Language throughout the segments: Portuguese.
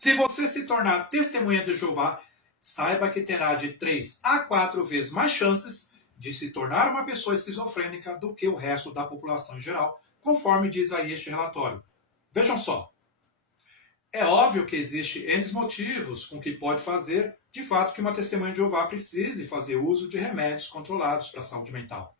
Se você se tornar testemunha de Jeová, saiba que terá de 3 a 4 vezes mais chances de se tornar uma pessoa esquizofrênica do que o resto da população em geral, conforme diz aí este relatório. Vejam só. É óbvio que existe N motivos com que pode fazer, de fato, que uma testemunha de Jeová precise fazer uso de remédios controlados para a saúde mental.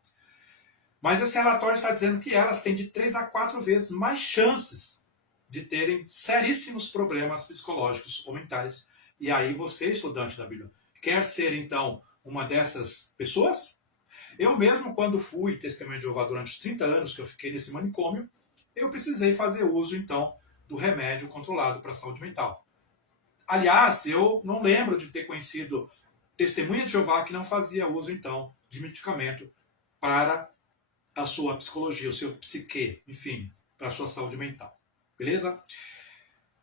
Mas esse relatório está dizendo que elas têm de 3 a 4 vezes mais chances de terem seríssimos problemas psicológicos ou mentais. E aí você, estudante da Bíblia, quer ser então uma dessas pessoas? Eu mesmo, quando fui testemunha de Jeová durante os 30 anos que eu fiquei nesse manicômio, eu precisei fazer uso então do remédio controlado para a saúde mental. Aliás, eu não lembro de ter conhecido testemunha de Jeová que não fazia uso então de medicamento para a sua psicologia, o seu psique, enfim, para a sua saúde mental. Beleza?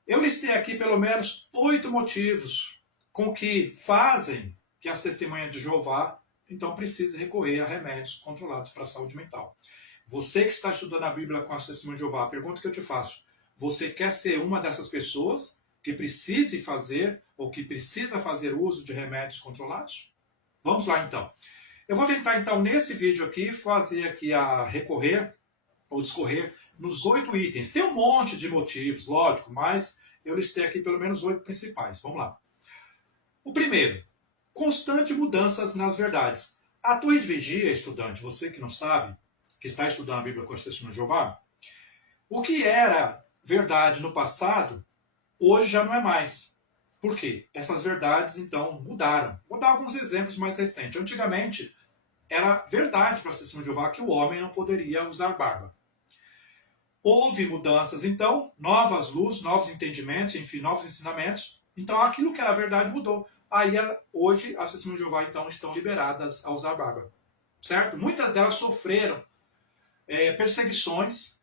Eu listei aqui pelo menos 8 motivos com que fazem que as testemunhas de Jeová então precisem recorrer a remédios controlados para a saúde mental. Você que está estudando a Bíblia com as testemunhas de Jeová, a pergunta que eu te faço: você quer ser uma dessas pessoas que precise fazer ou que precisa fazer uso de remédios controlados? Vamos lá então. Eu vou tentar então nesse vídeo aqui fazer aqui a recorrer ou discorrer nos 8 itens. Tem um monte de motivos, lógico, mas eu listei aqui pelo menos 8 principais. Vamos lá. O primeiro, constante mudanças nas verdades. A torre de vigia, estudante, você que não sabe, que está estudando a Bíblia com a Testemunha de Jeová, o que era verdade no passado, hoje já não é mais. Por quê? Essas verdades, então, mudaram. Vou dar alguns exemplos mais recentes. Antigamente, era verdade para a Testemunha de Jeová que o homem não poderia usar barba. Houve mudanças, então, novas luzes, novos entendimentos, enfim, novos ensinamentos. Então, aquilo que era verdade mudou. Aí, hoje, as Testemunhas de Jeová, então, estão liberadas a usar barba. Certo? Muitas delas sofreram perseguições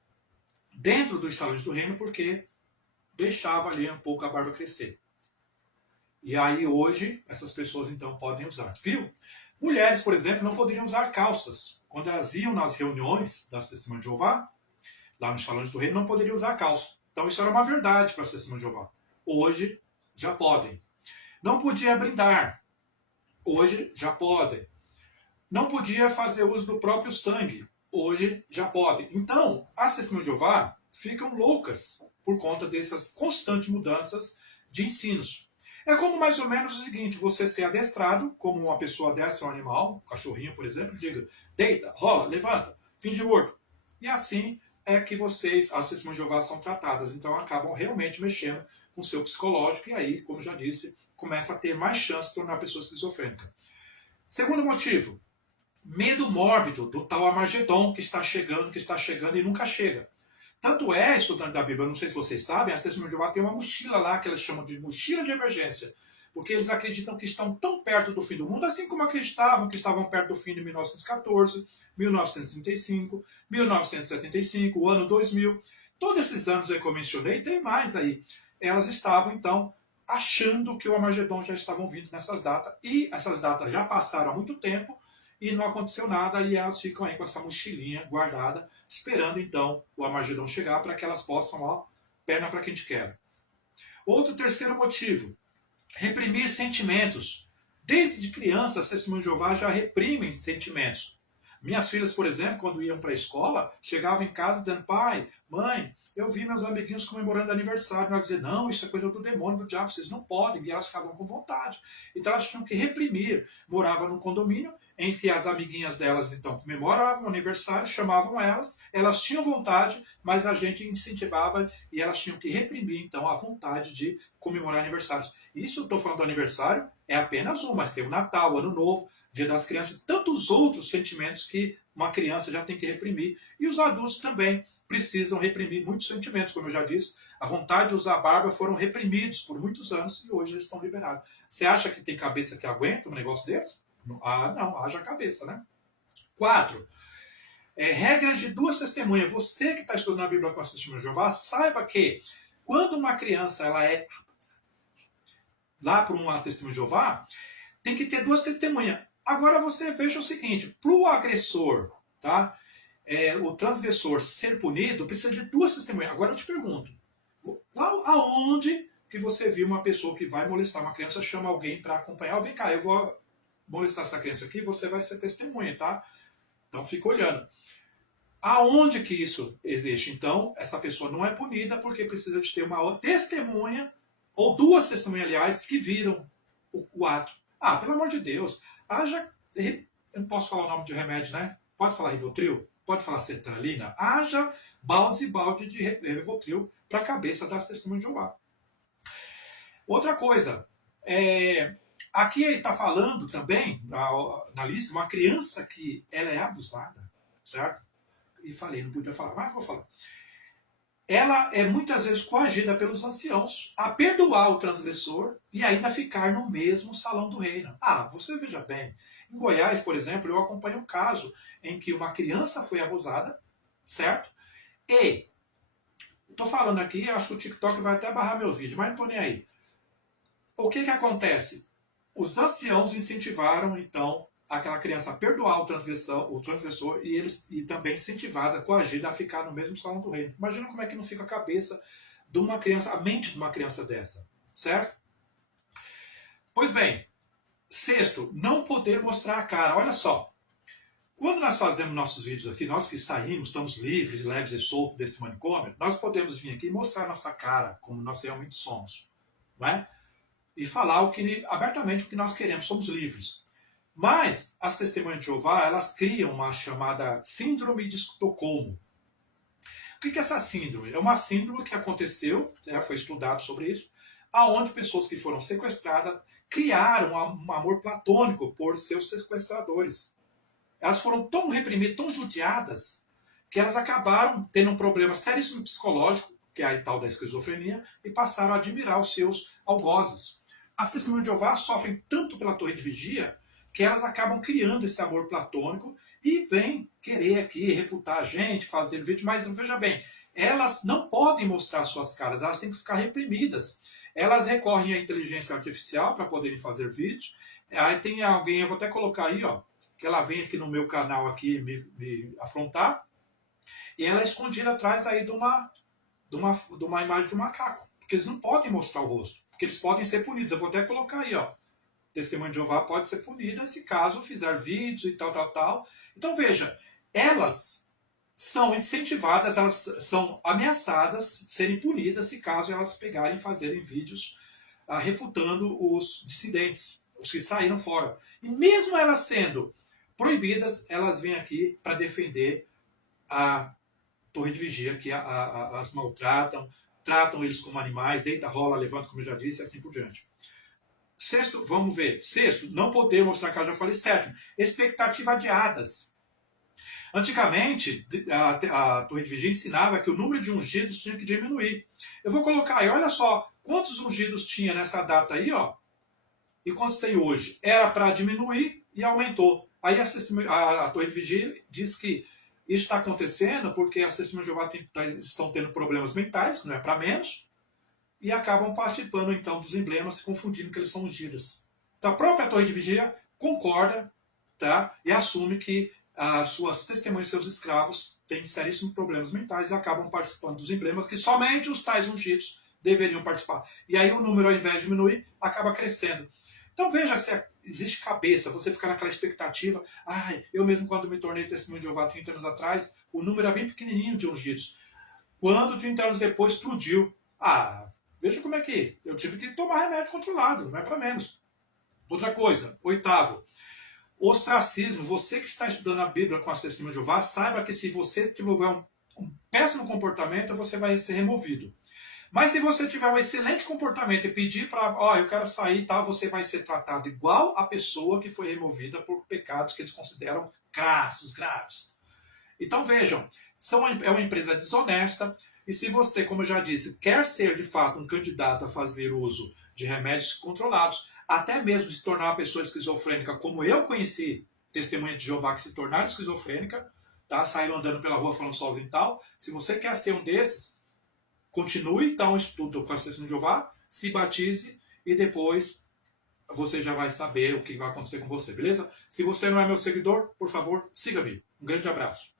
dentro dos salões do reino porque deixava ali um pouco a barba crescer. E aí, hoje, essas pessoas, então, podem usar. Viu? Mulheres, por exemplo, não poderiam usar calças. Quando elas iam nas reuniões das Testemunhas de Jeová, lá nos salões do reino, não poderiam usar calça. Então isso era uma verdade para as Testemunhas de Jeová. Hoje, já podem. Não podia brindar. Hoje, já podem. Não podia fazer uso do próprio sangue. Hoje, já podem. Então, as Testemunhas de Jeová ficam loucas por conta dessas constantes mudanças de ensinos. É como mais ou menos o seguinte: você ser adestrado, como uma pessoa adestra um animal, um cachorrinho, por exemplo, diga, deita, rola, levanta, finge morto. E assim é que vocês, as Testemunhas de Jeová, são tratadas. Então acabam realmente mexendo com o seu psicológico e aí, como já disse, começa a ter mais chance de tornar a pessoa esquizofrênica. Segundo motivo, medo mórbido do tal Armagedon que está chegando e nunca chega. Tanto é, estudante da Bíblia, não sei se vocês sabem, as Testemunhas de Jeová têm uma mochila lá que elas chamam de mochila de emergência, porque eles acreditam que estão tão perto do fim do mundo, assim como acreditavam que estavam perto do fim de 1914, 1935, 1975, o ano 2000. Todos esses anos aí que eu mencionei, tem mais aí. Elas estavam, então, achando que o Armagedon já estavam vindo nessas datas, e essas datas já passaram há muito tempo, e não aconteceu nada, e elas ficam aí com essa mochilinha guardada, esperando então o Armagedon chegar para que elas possam, ó, perna para quem te quer. Outro terceiro motivo, reprimir sentimentos. Desde criança, as Testemunhas de Jeová já reprimem sentimentos. Minhas filhas, por exemplo, quando iam para a escola, chegavam em casa dizendo: pai, mãe, eu vi meus amiguinhos comemorando aniversário. Elas diziam: não, isso é coisa do demônio, do diabo, vocês não podem. E elas ficavam com vontade. Então elas tinham que reprimir. Moravam num condomínio em que as amiguinhas delas então comemoravam o aniversário, chamavam elas tinham vontade, mas a gente incentivava e elas tinham que reprimir então a vontade de comemorar aniversários. Isso, eu estou falando do aniversário, é apenas um, mas tem o Natal, o Ano Novo, Dia das Crianças, tantos outros sentimentos que uma criança já tem que reprimir. E os adultos também precisam reprimir muitos sentimentos, como eu já disse. A vontade de usar barba foram reprimidos por muitos anos e hoje eles estão liberados. Você acha que tem cabeça que aguenta um negócio desse? Ah, não, haja cabeça, né? 4. Regras de 2 testemunhas. Você que está estudando a Bíblia com as Testemunhas de Jeová, saiba que quando uma criança ela é lá para uma Testemunha de Jeová, tem que ter 2 testemunhas. Agora você veja o seguinte: para o agressor, tá? O transgressor ser punido, precisa de 2 testemunhas. Agora eu te pergunto, aonde que você viu uma pessoa que vai molestar uma criança, chama alguém para acompanhar, vem cá, eu vou molestar essa criança aqui, você vai ser testemunha, tá? Então fica olhando. Aonde que isso existe? Então, essa pessoa não é punida porque precisa de ter uma testemunha, ou duas testemunhas, aliás, que viram o ato. Ah, pelo amor de Deus, haja... Eu não posso falar o nome de remédio, né? Pode falar Rivotril? Pode falar sertralina? Haja baldes e balde de Rivotril para a cabeça das testemunhas de Jeová. Outra coisa, aqui ele está falando também, na lista, uma criança que ela é abusada, certo? E falei, não podia falar, mas vou falar. Ela é muitas vezes coagida pelos anciãos a perdoar o transgressor e ainda ficar no mesmo salão do reino. Ah, você veja bem, em Goiás, por exemplo, eu acompanhei um caso em que uma criança foi abusada, certo? E, estou falando aqui, acho que o TikTok vai até barrar meus vídeos, mas não estou nem aí. O que acontece? Os anciãos incentivaram, então, aquela criança a perdoar o transgressor e também incentivada, coagida a ficar no mesmo salão do reino. Imagina como é que não fica a cabeça de uma criança, a mente de uma criança dessa, certo? Pois bem, sexto, não poder mostrar a cara. Olha só, quando nós fazemos nossos vídeos aqui, nós que saímos, estamos livres, leves e soltos desse manicômio, nós podemos vir aqui e mostrar nossa cara, como nós realmente somos, não é? E falar abertamente o que nós queremos, somos livres. Mas as testemunhas de Jeová, elas criam uma chamada síndrome de Estocolmo. O que é essa síndrome? É uma síndrome que aconteceu, foi estudado sobre isso, aonde pessoas que foram sequestradas criaram um amor platônico por seus sequestradores. Elas foram tão reprimidas, tão judiadas, que elas acabaram tendo um problema seríssimo psicológico, que é a tal da esquizofrenia, e passaram a admirar os seus algozes. As testemunhas de Jeová sofrem tanto pela torre de vigia que elas acabam criando esse amor platônico e vêm querer aqui refutar a gente, fazer vídeo, mas veja bem, elas não podem mostrar suas caras, elas têm que ficar reprimidas. Elas recorrem à inteligência artificial para poderem fazer vídeos. Aí tem alguém, eu vou até colocar aí, ó, que ela vem aqui no meu canal aqui me afrontar, e ela é escondida atrás aí de uma imagem de um macaco, porque eles não podem mostrar o rosto, porque eles podem ser punidos. Eu vou até colocar aí, ó, testemunha de Jeová pode ser punida se caso fizer vídeos e tal. Então veja, elas são incentivadas, elas são ameaçadas serem punidas se caso elas pegarem e fazerem vídeos refutando os dissidentes, os que saíram fora. E mesmo elas sendo proibidas, elas vêm aqui para defender a torre de vigia, que as maltratam, tratam eles como animais, deita, rola, levanta, como eu já disse, e assim por diante. Sexto, vamos ver. Sexto, não poder mostrar a cara, já falei. Sétimo, expectativa adiadas. Antigamente, a torre de vigia ensinava que o número de ungidos tinha que diminuir. Eu vou colocar aí, olha só, quantos ungidos tinha nessa data aí, ó, e quantos tem hoje? Era para diminuir e aumentou. Aí a torre de vigia diz que isso está acontecendo porque as testemunhas de Jeová estão tendo problemas mentais, que não é para menos, e acabam participando então dos emblemas, se confundindo que eles são ungidas. Então a própria torre de vigia concorda, tá, e assume que as suas testemunhas, seus escravos, têm seríssimos problemas mentais e acabam participando dos emblemas que somente os tais ungidos deveriam participar. E aí o número, ao invés de diminuir, acaba crescendo. Então veja se existe cabeça, você ficar naquela expectativa. Eu mesmo quando me tornei testemunho de Jeová 30 anos atrás, o número era bem pequenininho de ungidos. Quando 30 anos depois explodiu. Veja como é que eu tive que tomar remédio controlado, não é para menos. Outra coisa, oitavo, ostracismo. Você que está estudando a Bíblia com as testemunhas de Jeová, saiba que se você tiver um péssimo comportamento, você vai ser removido. Mas se você tiver um excelente comportamento e pedir para, eu quero sair e tal, você vai ser tratado igual a pessoa que foi removida por pecados que eles consideram crassos, graves. Então vejam, é uma empresa desonesta, e se você, como eu já disse, quer ser de fato um candidato a fazer uso de remédios controlados, até mesmo se tornar uma pessoa esquizofrênica, como eu conheci testemunha de Jeová que se tornaram esquizofrênica, tá? Saíram andando pela rua falando sozinho e tal. Se você quer ser um desses, continue então o estudo com a testemunha de Jeová, se batize e depois você já vai saber o que vai acontecer com você, beleza? Se você não é meu seguidor, por favor, siga-me. Um grande abraço.